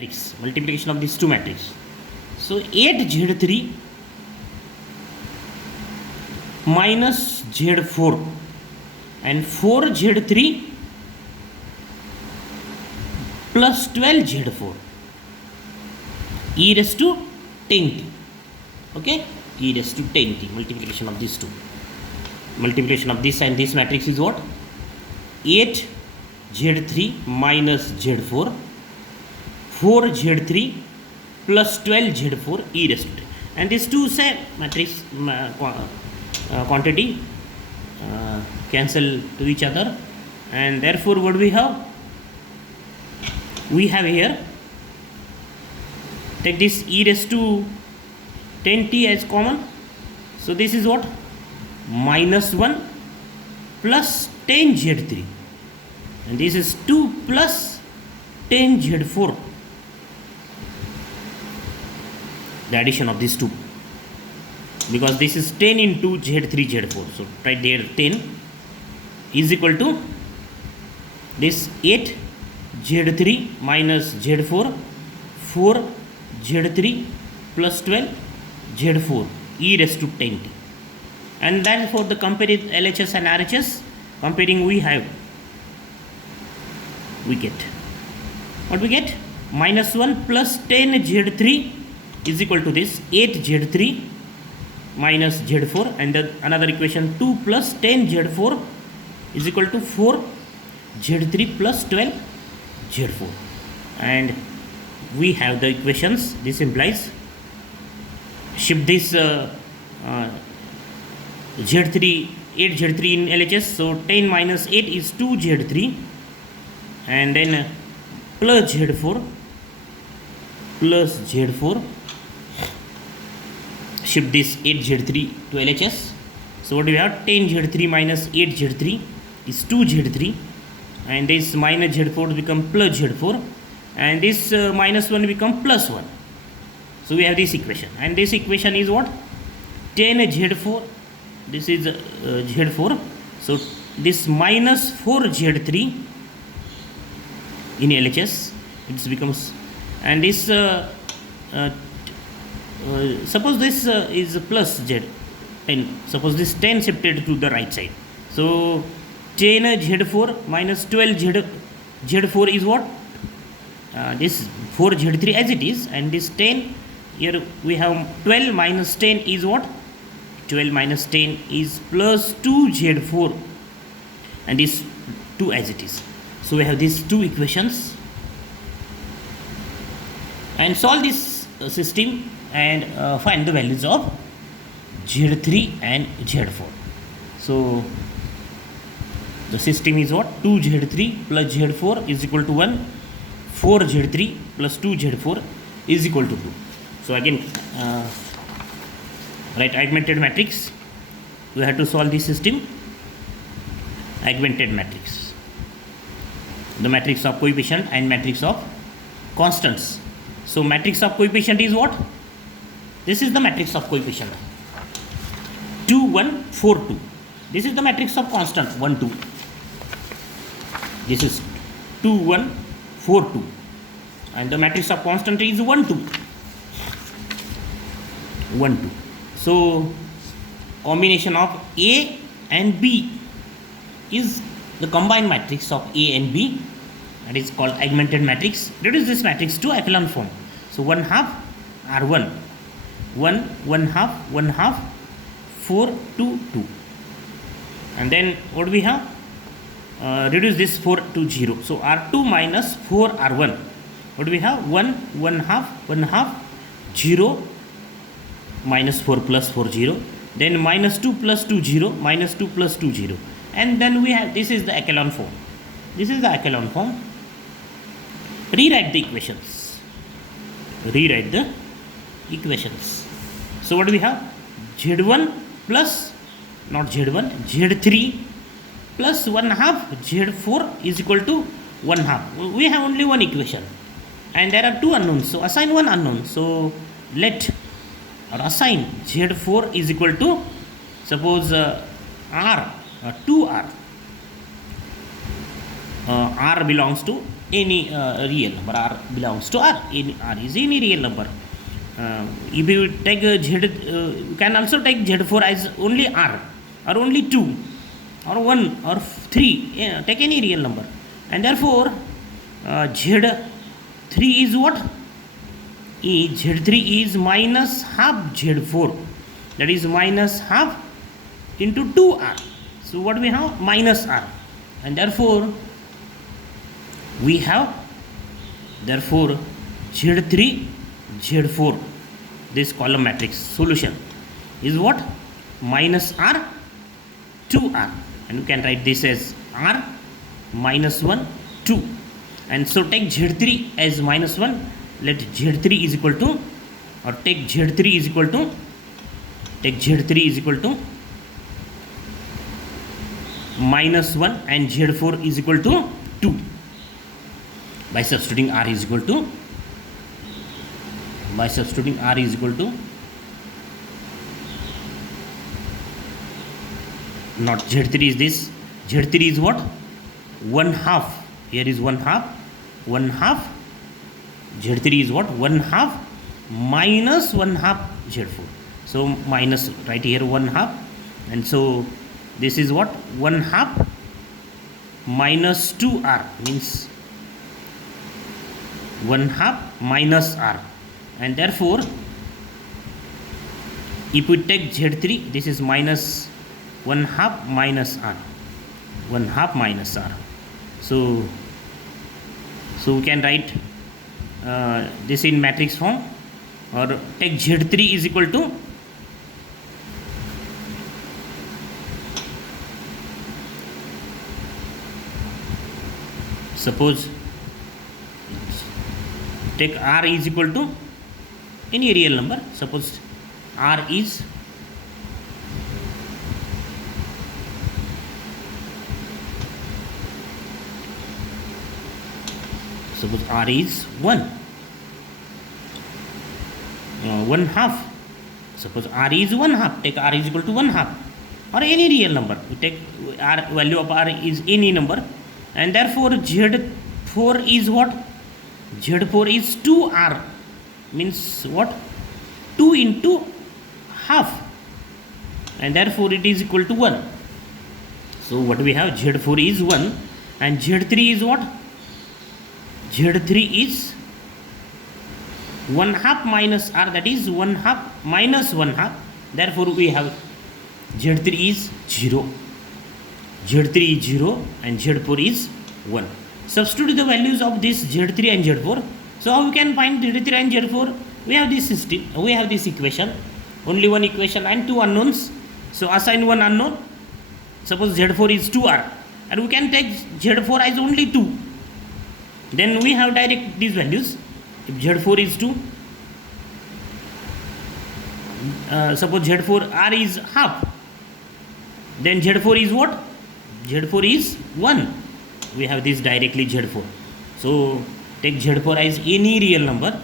matrix, multiplication of these two matrices. So 8Z3 minus Z4 and 4Z3 plus 12Z4 e raised to 10t. Okay, e raised to 10t, multiplication of these two. Multiplication of this and this matrix is what? 8Z3 minus Z4, 4Z3 plus 12Z4 e raised to 10. And these two say matrix quantity cancel to each other, and therefore what we have? We have here, take this e raised to 10t as common. So this is what? Minus 1 plus 10Z3, and this is 2 plus 10Z4, the addition of these two, because this is 10 into Z3 Z4, so right there 10 is equal to this 8 Z3 minus Z4, 4 Z3 plus 12 Z4 e raised to 10t. And then for the comparing LHS and RHS, comparing we get what we get? Minus 1 plus 10 Z3 is equal to this 8 Z3 minus Z4, and the another equation 2 plus 10 Z4 is equal to 4 Z3 plus 12 Z4, and we have the equations. This implies shift this Z3, 8 Z3 in LHS, so 10 minus 8 is 2 Z3, and then plus Z4, shift this 8 Z3 to LHS. So what do we have? 10 Z3 minus 8 Z3 is 2 Z3, and this minus Z4 become plus Z4, and this minus 1 become plus 1. So we have this equation, and this equation is what? 10 Z4, this is Z4, so this minus 4 Z3 in LHS, it becomes, and this suppose this is plus Z, and suppose this 10 shifted to the right side, so 10 Z4 minus 12 Z4 is what? This 4 Z3 as it is, and this 10, here we have 12 minus 10 is what? 12 minus 10 is plus 2 Z4, and this 2 as it is. So we have these two equations, and solve this system and find the values of Z3 and Z4. So the system is what? 2Z3 plus Z4 is equal to 1, 4Z3 plus 2Z4 is equal to 2. So again, write augmented matrix. We have to solve this system. Augmented matrix, the matrix of coefficient and matrix of constants. So matrix of coefficient is what? This is the matrix of coefficient, 2 1 4 2. This is the matrix of constant, 1 2. This is 2 1 4 2, and the matrix of constant is 1 2 1 2. So combination of A and B is the combined matrix of A and B, that is called augmented matrix. Reduce this matrix to echelon form. So 1 half R1, 1 1 half 1 half 4 2 2, and then what do we have? Reduce this 4 to 0. So R2 minus 4 R1. What do we have? 1 1 half 0 minus 4 plus 4 0. Then minus 2 plus 2 0, minus 2 plus 2 0. And then we have, this is the echelon form. This is the echelon form. Rewrite the equations. Rewrite the equations. So what do we have? Z1 plus, not Z1, Z3 plus 1 half Z4 is equal to 1 half. We have only one equation, and there are two unknowns, so assign one unknown. So let or assign Z4 is equal to, suppose R 2R, R belongs to any real number. R belongs to R. R is any real number. If you take Z, you can also take Z4 as only R, or only 2, or 1, or 3. Take any real number. And therefore, Z3 is what? Z3 is minus half Z4. That is minus half into 2R. So what we have? Minus R. And therefore, we have, therefore, Z3, Z4. This column matrix solution is what? Minus R, 2R. And you can write this as R minus 1, 2. And so take Z3 as minus 1. Let Z3 is equal to, or take Z3 is equal to, minus 1, and Z4 is equal to 2. By substituting R is equal to, not Z3 is this. Z3 is what? 1 half. Here is 1 half. 1 half. Z3 is what? 1 half minus 1 half Z4. So minus right here 1 half. And so this is what? 1 half minus 2R, means 1 half minus R. And therefore, if we take Z3, this is minus 1 half minus R. 1 half minus R. So we can write this in matrix form, or take Z3 is equal to, suppose take R is equal to any real number. Suppose R is suppose R is 1, 1 half. Suppose R is 1 half. Take R is equal to 1 half, or any real number. We take R, value of R is any number, and therefore Z4 is what? Z4 is 2R, means what? 2 into half, and therefore it is equal to 1. So what we have? Z4 is 1, and Z3 is what? Z3 is 1 half minus R, that is 1 half minus 1 half. Therefore we have Z3 is 0. Z3 is 0 and Z4 is 1. Substitute the values of this Z3 and Z4. So how we can find Z3 and Z4? We have this system, we have this equation, only one equation and two unknowns. So assign one unknown. Suppose Z4 is 2R, and we can take Z4 as only 2. Then we have direct these values. If Z4 is 2, suppose Z4 R is half, then Z4 is what? Z4 is 1. We have this directly Z4. So take Z4 as any real number.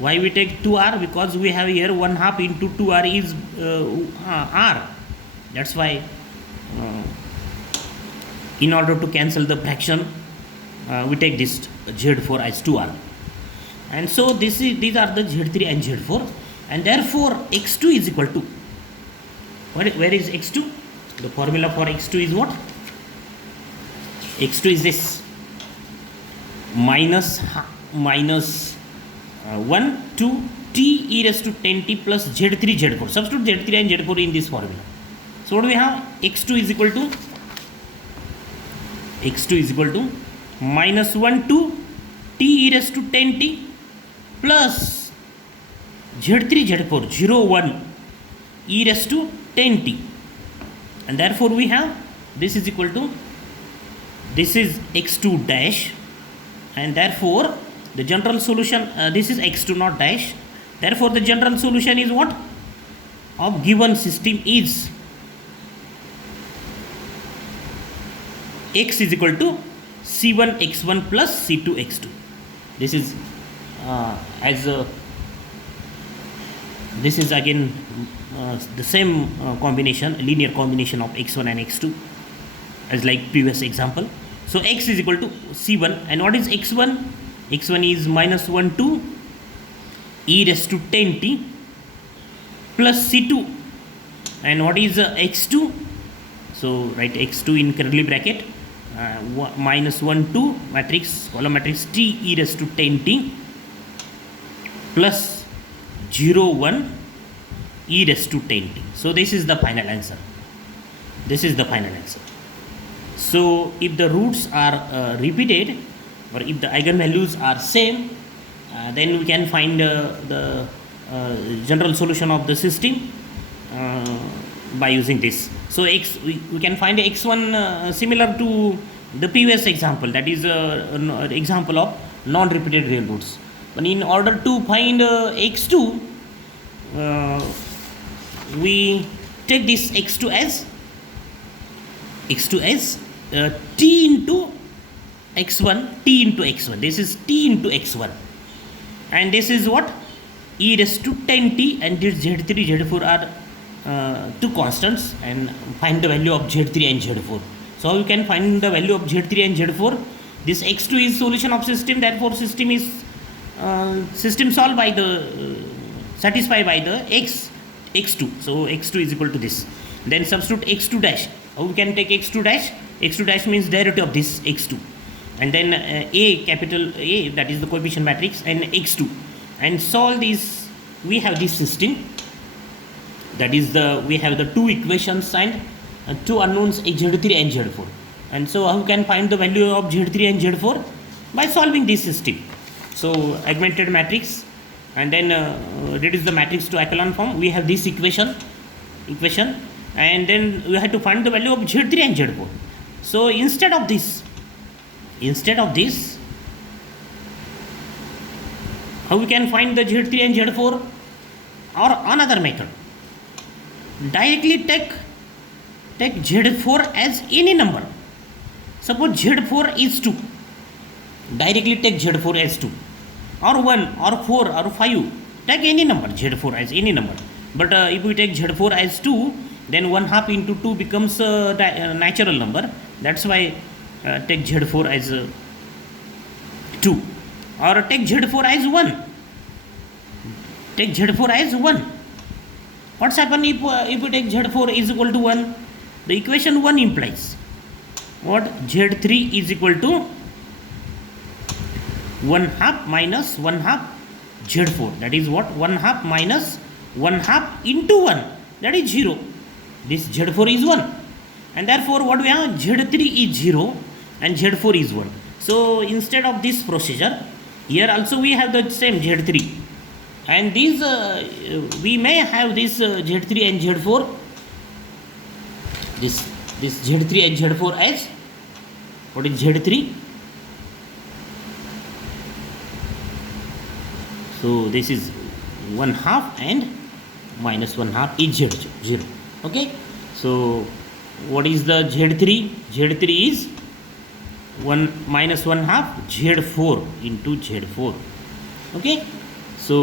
Why we take 2R? Because we have here 1 half into 2R is R. That's why in order to cancel the fraction, we take this Z4 as 2R. And so these are the Z3 and Z4, and therefore x2 is equal to, where is x2? The formula for x2 is what? x2 is this, minus 1 to t e raised to 10t plus z3 z4. Substitute z3 and z4 in this formula. So what do we have? x2 is equal to minus 1 to t e raised to 10t plus z3 z4 0 1 e raised to 10t, and therefore we have this is equal to, this is x2 dash, and therefore the general solution, this is x2 not dash, therefore the general solution is what? Of given system is x is equal to c1 x1 plus c2 x2. This is this is again the same combination, linear combination of x1 and x2 as like previous example. So x is equal to c1, and what is x1? x1 is minus 1 to e raised to 10t plus c2, and what is x2? So write x2 in curly bracket, minus 1 to matrix, column matrix t e raised to 10t plus 0 1 e raised to 10t. So this is the final answer. This is the final answer. So if the roots are repeated, or if the eigenvalues are same, then we can find the general solution of the system by using this. So we can find x1 similar to the previous example, that is an example of non-repeated real roots. But in order to find x2, we take this x2 as t into x1, t into x1. This is t into x1, and this is what? E raised to 10t, and this z3, z4 are two constants, and find the value of z3 and z4. So how you can find the value of z3 and z4? This x2 is solution of system, therefore system is system solved by the satisfied by the x2. So x2 is equal to this. Then substitute x2 dash. How we can take x2 dash? x2 dash means derivative of this x2, and then a, capital A, that is the coefficient matrix, and x2, and solve this. We have this system, that is we have the two equations and two unknowns z3 and z4, and so how we can find the value of z3 and z4? By solving this system. So augmented matrix, and then reduce the matrix to echelon form. We have this equation, and then we have to find the value of z3 and z4. So instead of this, how we can find the z3 and z4? Or another method, directly take z4 as any number. Suppose z4 is 2, directly take z4 as 2, or 1 or 4 or 5, take any number, z4 as any number. But if we take z4 as 2, then 1/2 into 2 becomes a natural number. That's why take z4 as 2, or take z4 as 1. Take z4 as 1. What's happened if we take z4 is equal to 1? The equation 1 implies what? z3 is equal to 1/2 minus 1/2 z4. That is what? 1/2 minus 1/2 into 1. That is 0. This z4 is 1. And therefore what we have? z3 is 0 and z4 is 1. So instead of this procedure, here also we have the same z3. And these we may have this z3 and z4, this z3 and z4 as, what is z3? So this is 1/2 and minus 1/2 is z0. Okay. So what is the z3? z3 is 1 minus 1/2 z4 into z4. Okay. So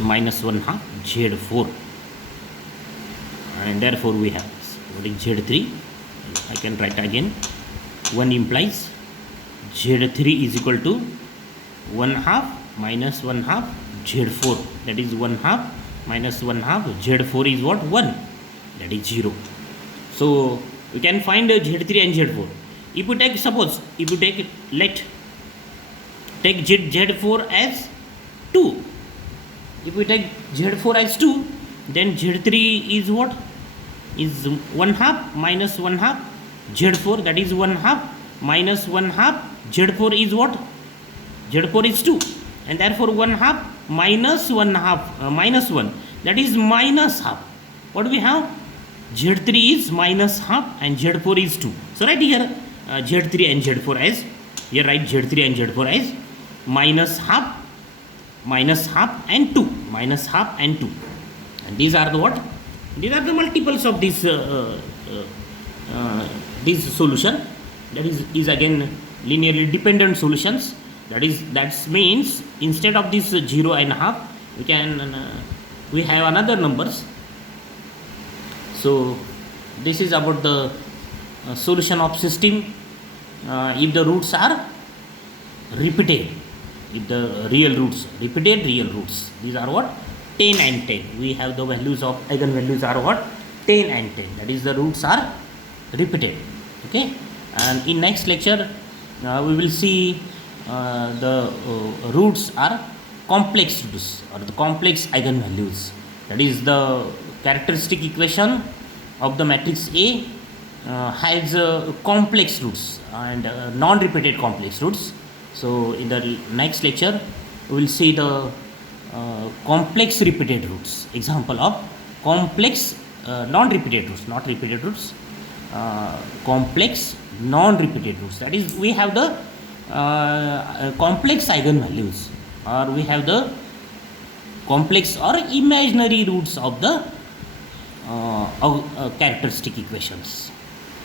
minus 1/2 z4, and therefore we have this. What is z3? I can write again. 1 implies z3 is equal to 1/2 minus 1/2 z4. That is 1/2 minus 1/2 z4 is what? 1. That is 0. So we can find z3 and z4. If we take, suppose if you take, take z4 as 2. If we take z4 as 2, then z3 is what? Is 1/2 minus 1/2 z4. That is 1/2 minus 1/2 z4 is what? z4 is 2, and therefore 1/2 minus 1/2 minus 1, that is minus half. What we have? z3 is minus half and z4 is 2. So right here z3 and z4 as, here write z3 and z4 as minus half and 2, minus half and 2. And these are the what? These are the multiples of this solution. That is again linearly dependent solutions. That means instead of this 0 and half, we have another numbers. So this is about the solution of system if the roots are repeated, if the real roots, repeated real roots, these are what, 10 and 10. We have the values of eigenvalues are what, 10 and 10, that is the roots are repeated. Okay, and in next lecture we will see the roots are complex roots or the complex eigenvalues, that is the characteristic equation of the matrix A has complex roots and non-repeated complex roots. So in the next lecture we will see the complex repeated roots, example of complex non-repeated roots, not repeated roots, complex non-repeated roots, that is we have the complex eigenvalues, or we have the complex or imaginary roots of the characteristic equations.